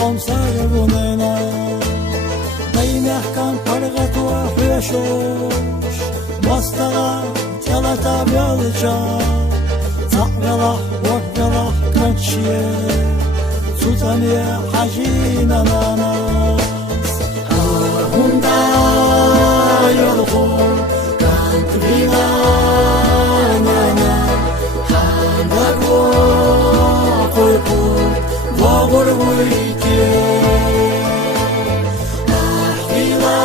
حم سربوننا دايما كان فرغت وحشوش مستغى تلتا بيالجا تعبلح وقبلح كنشيه سوزاني حجينا ناس هوندا يلخور كانت بينا نانا هاندا قوي وغر ويكي أحيلا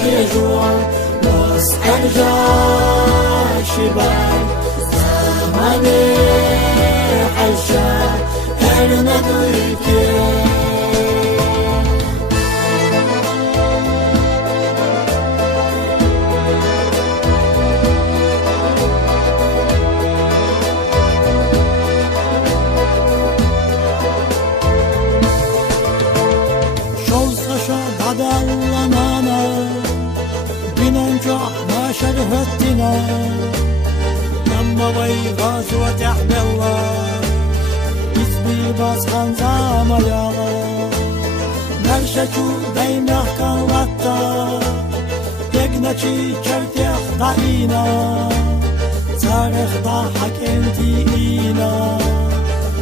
حيجوع واسأل جاشبال زماني حجا أرنا دويكي عدلنا بننجح ما شرهتنا لما ويغاز وتحبلا اسمي بس خنزام يلا نرشجو دايما كان لطا يقنشي كرتيح ضعينا تاريخ ضحك انتي اينا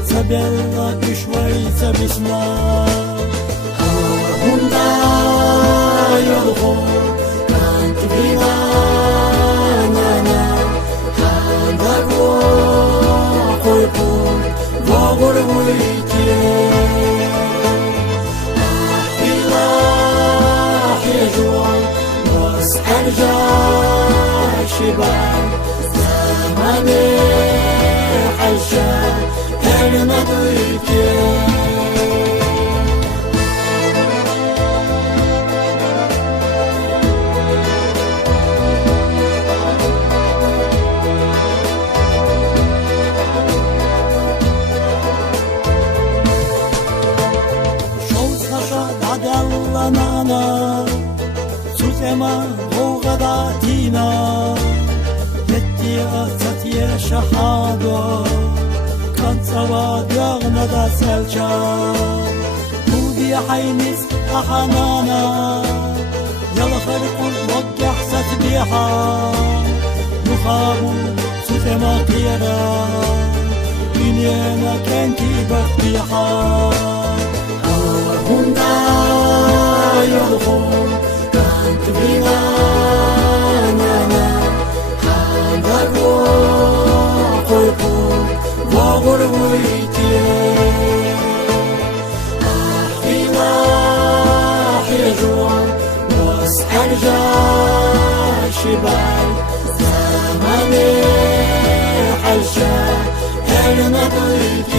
سبيلا اشوي سبسنا هوندا يلخور كانت بينا نانا هاندا قوي وغر ويكي أحيلا حيجوع واسأل جاشبال زماني حجا أرنا دويكي عدلنا سوزما غوغداتينا يتي أساتي شهادة كان سواد يغنى سلجا مودي حينس أحنانا يلا خلق وقح ستبيحا يخابو سوزما قيرا بنينا كنتي بفتيحا هوندا يلخور كانت بينا نانا هاندا قوي وغر ويكي أحيلا حيجوع واسأل جاشبال زماني حجا أرنا دويكي